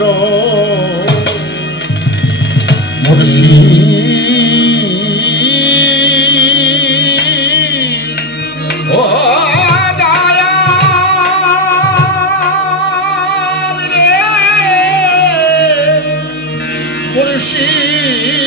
করো মুর্শিদ ও দয়াল রে মুর্শিদ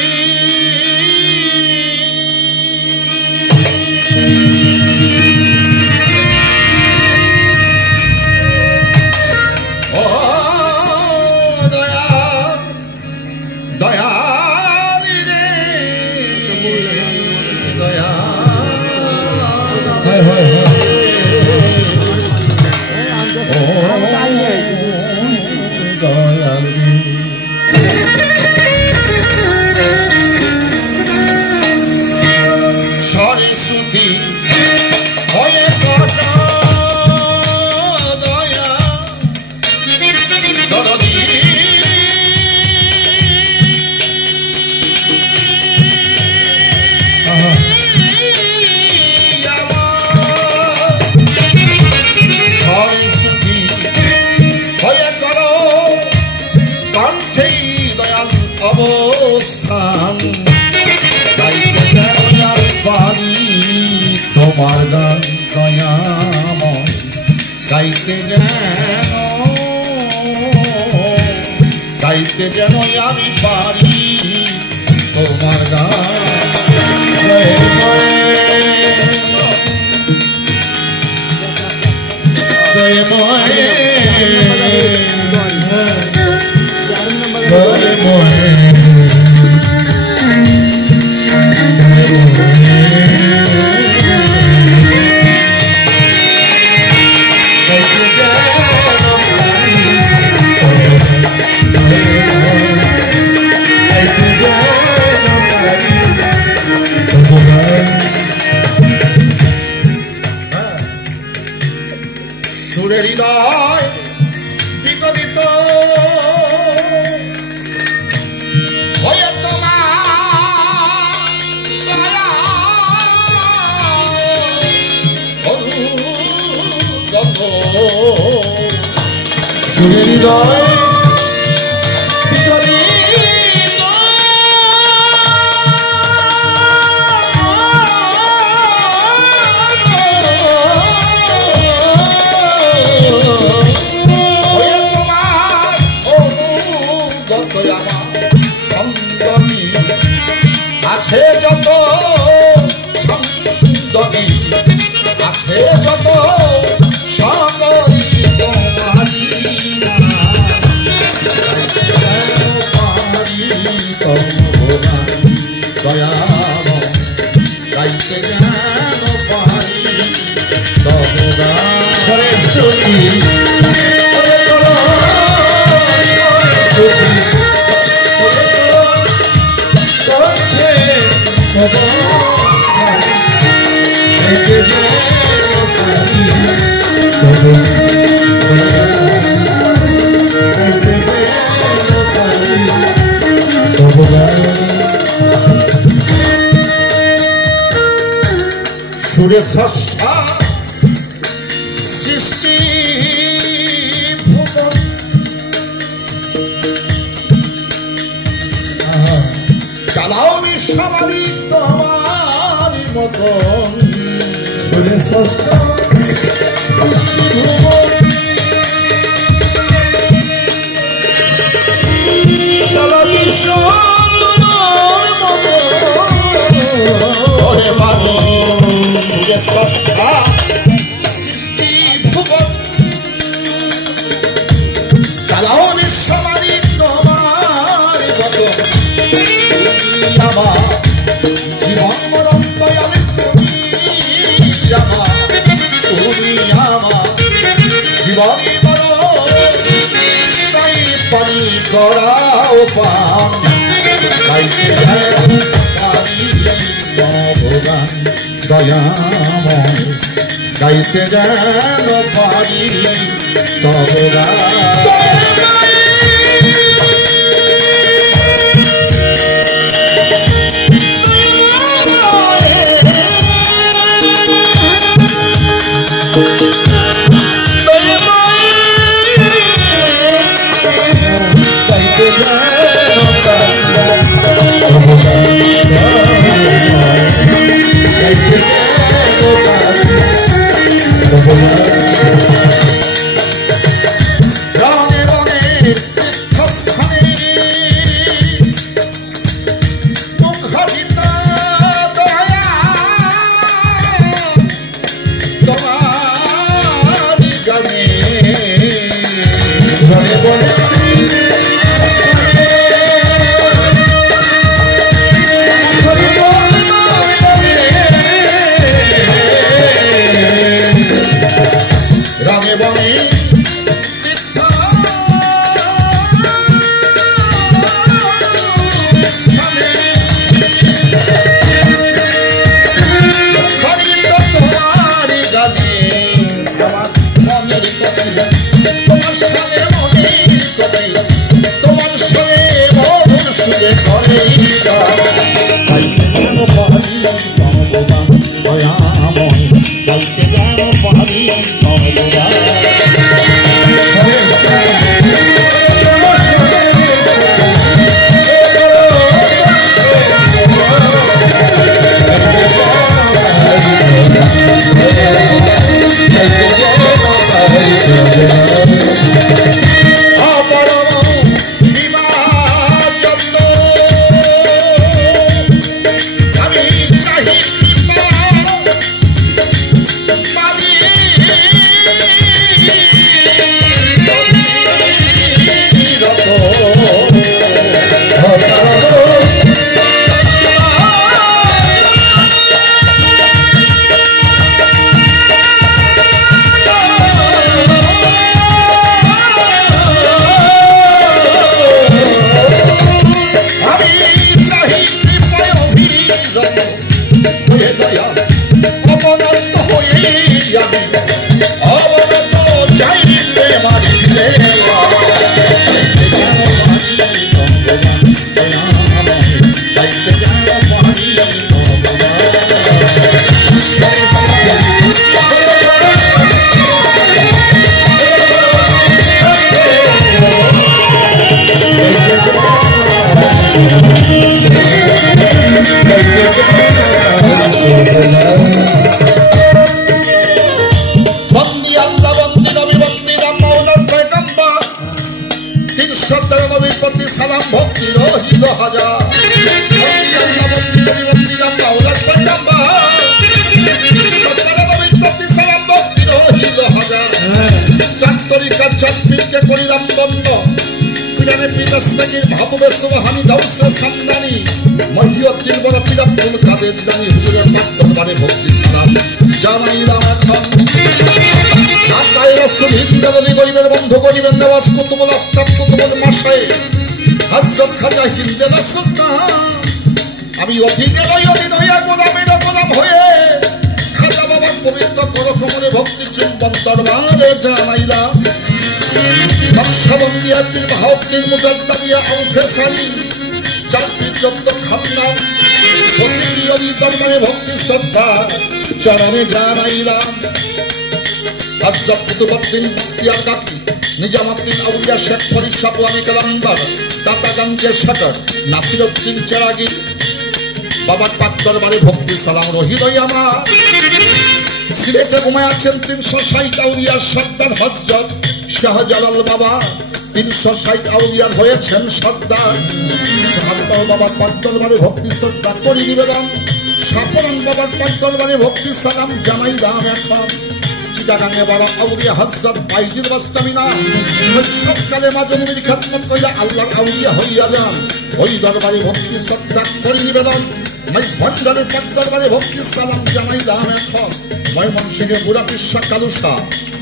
অবস্থান গাইতে যেন পারি তোমার গান দয়াময় গাইতে যেন আমি পারি তোমার সুরের হৃদয় বিকলিত হয়ে তোমার সুরের হৃদয় আছে যত ছন্দনি আছে যত সাগরী তোমারি দয়াম গাইতে যেন পারি তবরা সুরে স্রষ্টা সৃষ্টি ভুবন চালাও বিশ্বমালি তোমার মতন সুরে স্রষ্টা সৃষ্টি ভুবন চালাও বিশ্ব স্রষ্টা সৃষ্টি ভুবন চালাও বিশ্বমালি তোমার বদন আমার জীবন মরণ দয়াল তুমি আমার জীবন মরণ পানি করাও পান ভগবান দয়াময় গাইতে যেন পারি তবরা বাড়ি ফিরে গাইতে যেন পারি ভগবান দয়াময়, গাইতে যেন পারি ভগবান। বন্দি আল্লাহ, বন্দি নবী, বন্দি রাম মাওলার পয়গম্বর, 313 নবীর প্রতি সালাম ভক্তি রহিল হাজার। বন্দি আল্লাহ, বন্দি নবী, বন্দি রাম মাওলার পয়গম্বর, 313 নবীর প্রতি সালাম ভক্তি রহিল হাজার। চার তরিকা চার পীরকে করিলাম বন্ধ, পিরানে পীরস্তাগীর মাহবুবে সুবহানি গাউসে সামদানি, মহিউদ্দিন বড় পীর আব্দুল কাদের জিলানী হুজুরের পাক দরবারে ভক্তি সালাম জানাইলাম এখন। ঢাকায় রাসূল হিন্দালি গরিবের বন্ধু, গরিবের নেওয়াজ কুতুবুল আফতাব, কুতুবুল মাশায়ে হযরত খাজা হিন্দাল সুলতান। আমি অধীনে রই, অধীন হইয়া গোলামের গোলাম হয়ে খাজা বাবার পবিত্র করকমলে ভক্তি চুম্বন দরবারে জানাইলাম। নকশবন্দিয়া পীর বাহাউদ্দিন মুজাদ্দাদিয়া আল ফেসারি, চার পীর চোদ্দ খান্নাম, প্রতিটি অলি দরবারে ভক্তি শ্রদ্ধা চরণে জানাইলাম। হযরত কুতুবউদ্দিন বখতিয়ার কাকি, নিজামউদ্দিন আউলিয়া শেখ ফরিদ সাবওয়ানি কালান্দার, দাতাগঞ্জের শাটর নাসিরউদ্দিন চেরাগি, বাবার পাক দরবারে ভক্তি সালাম রহিল আমার। সিলেটে ঘুমায় আছেন 360 আউলিয়ার সর্দার হযরত শাহজালাল বাবা, 360 আউলিয়ার হয়েছেন সর্দার। শাহজালাল বাবার পাক দরবারে ভক্তি শ্রদ্ধা করি নিবেদন, সাপরান বাবার পাক দরবারে ভক্তি সালাম জানাইলাম এখন। চিটাগাঙে বড় আউলিয়া হযরত বাইজির বাস্তামিনা, শৈশবকালে মা জননীর খেদমত কইরা আল্লাহর আউলিয়া হইয়া যান, ওই দরবারে ভক্তি শ্রদ্ধা করি নিবেদন। মাইজভান্ডারের পাক দরবারে ভক্তি সালাম জানাইলাম এখন। ময়মনসিংহে বুড়া পিসা কালুসা,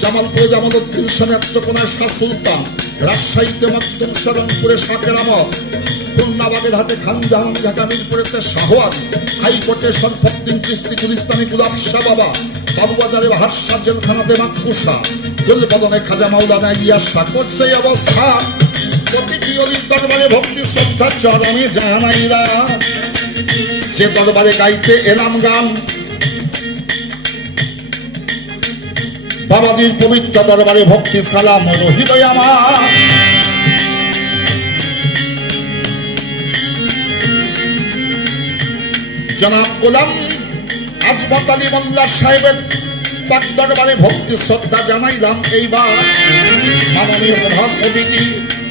জামালপুরে জামালউদ্দিন শাহ, নেত্রকোনায় শাহ সুলতান, রাজশাহীতে মকদুম শাহ, রংপুরে শাহ কেরামত, খুলনা বাগেরহাটে খান জাহান, ঢাকা মিরপুরেতে শাহওয়াত, হাইকোর্টে শরফুদ্দিন চিশতি, গুলিস্তানে গুলাব শাহ বাবা, বাবুবাজারে হাসা, জেলখানাতে মাকবুসা, গুলবদনে খাজা মাওলানা ইলিয়াস শাহ। করছে এই অবস্থা, প্রতিটি অলির দরবারে ভক্তি শ্রদ্ধা চরণে জানাইলাম। সে দরবারে গাইতে এলাম গান, বাবাজির পবিত্র দরবারে ভক্তি সালাম রহিল আমার। জনাব গোলাম আজমত আলী মোল্লা সাহেবের পাক দরবারে ভক্তি শ্রদ্ধা জানাইলাম এইবার। মাননীয় প্রধান অতিথি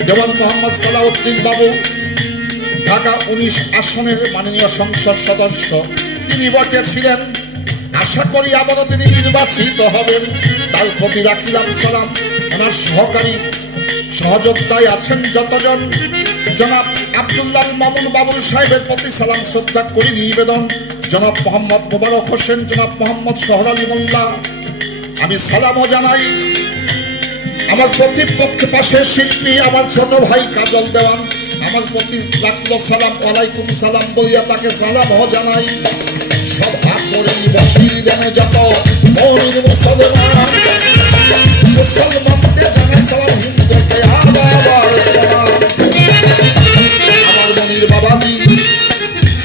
দেওয়ান মোহাম্মদ সালাউদ্দিন বাবু, ঢাকা 19 আসনের মাননীয় সংসদ সদস্য, তিনি বটে ছিলেন। আশা করি আবারও তিনি নির্বাচিত হবেন, তার প্রতি রাখিলাম সালাম। ওনার সহকারী সহযোদ্ধায় আছেন যতজন, জনাব আব্দুল্লাহ মামুন বাবুল সাহেবের প্রতি সালাম শ্রদ্ধা করি নিবেদন। জনাব মোহাম্মদ মোবারক হোসেন, জনাব মোহাম্মদ শহর আলী মোল্লা, আমি সালামও জানাই। আমার প্রতিপক্ষে পাশের শিল্পী আমার ছোট ভাই কাজল দেওয়ান, আমার প্রতি রাখলো সালাম, ওয়ালাইকুম সালাম বলিয়া তাকে সালামও জানাই। সভা করেই বসিলেন যত মমিন মুসলমান, মুসলমানকে জানাই সালাম, হিন্দুকে আদাবার আমার মনির বাবাজি,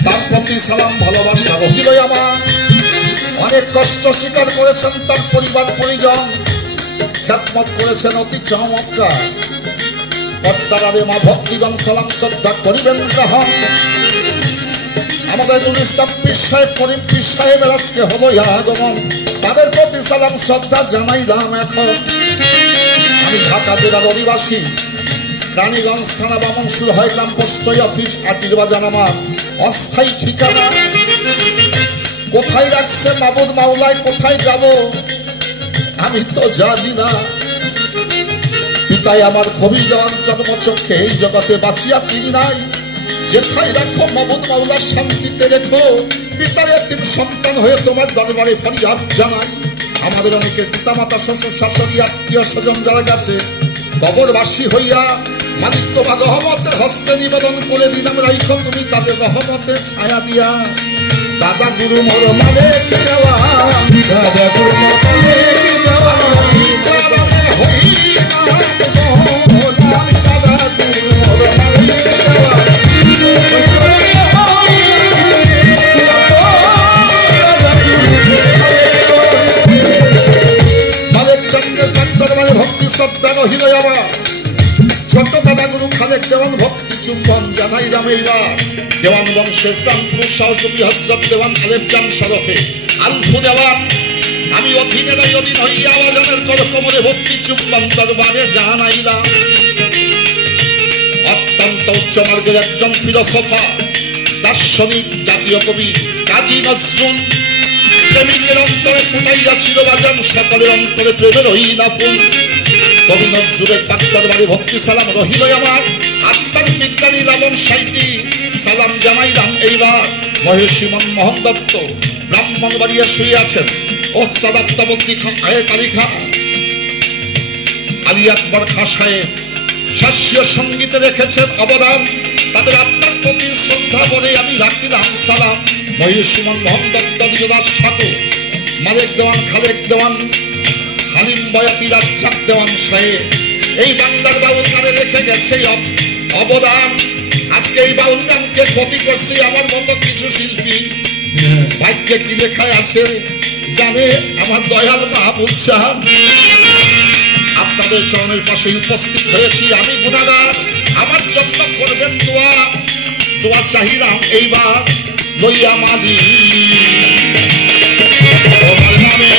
তার প্রতি সালাম ভালোবাসা রহিল আমার। অনেক কষ্ট স্বীকার করেছেন তার পরিবার পরিজন, খেদমত করেছেন অতি চমৎকার। পর্দারে মা ভক্তিগণ সালাম শ্রদ্ধা করিবেন গ্রহণ। আমাদের নুরুল ইসলাম পীর সাহেব, করিম পীর সাহেবের আজকে হলো আগমন, তাদের প্রতি সালাম শ্রদ্ধা জানাইলাম এখন। আমি ঢাকা জেলার অধিবাসী, রানীগঞ্জ থানা বামনসুর হাইগ্রাম পোস্ট অফিস, আটির বাজার আমার অস্থায়ী ঠিকানা। কোথায় রাখছে মাবুদ মাওলায়, কোথায় যাব আমি তো জানি না। পিতাই আমার খবিজন, জন্মচক্ষে এই জগতে বাঁচিয়া তিনি নাই। যেথায় রাখো মাবুদ মাওলা শান্তিতে রেখো, পিতার এতিম সন্তান হয়ে তোমার দরবারে ফরিয়াদ জানাই। আমাদের অনেকের পিতামাতা, শ্বশুর শাশুড়ি, আত্মীয় স্বজন যারা গেছে, কবরবাসী হইয়া মালিক তোমার রহমতের হস্তে নিবেদন করে দিলাম, রাইখো তুমি তাদের রহমতের ছায়া দিয়া। দাদা গুরু মোর মালিক দেওয়া, দাদা গুরু মোর মালিক দেওয়া, দেওয়ান বংশের প্রাণপুরুষ সাহসী হযরত দেওয়ান আলেপ চান শরফে আলফু দেওয়ান আমি অধীনের অধীন হইয়া আওয়াজনের করকমলে ভক্তি চুম্বন দরবারে জানাইলাম। অত্যন্ত উচ্চ মার্গের একজন ফিলোসফার দার্শনিক জাতীয় কবি কাজী নজরুল প্রেমিকের অন্তরে ফুটাইয়াছিল বাজান সকলের অন্তরে প্রেমের হইনা ফুল। কবি নজরুলের পাক দরবারে ভক্তি সালাম রহিল আমার আত্মার বিজ্ঞানী লালন সাইতি সালাম জানাইলাম। এইবার মহেশী মনমোহন দত্ত ব্রাহ্মণবাড়িয়া শুয়ে আছেন ওস্তাদ আত্মাবতী আলী খা আলী আকবর খা সাহেব শাস্ত্রীয় সঙ্গীতে রেখেছেন অবদান, তাদের আত্মার প্রতি শ্রদ্ধা বলে আমি রাখিলাম সালাম। মহেশী মনমোহন দত্ত দিলদাস ঠাকুর মালেক দেওয়ান খালেক দেওয়ান হালিম বয়াতি রাজ্জাক দেওয়ান সাহেব এই বাংলার বাউল গানে রেখে গেছে অবদান। আজকে এই বাউল গানকে ক্ষতি করছে আমার মতো কিছু শিল্পী, ভাগ্যে কি লেখায় আছে জানে আমার দয়াল মাহবুব শাহ। আপনাদের চরণের পাশে উপস্থিত হয়েছি আমি গুনাহগার, আমার জন্য করবেন দোয়া। দোয়া চাহিলাম এইবার লইয়া মালি তোমার নামে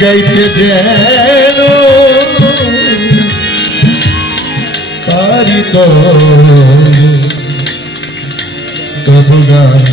গাইতে যেন পারি তবু গান।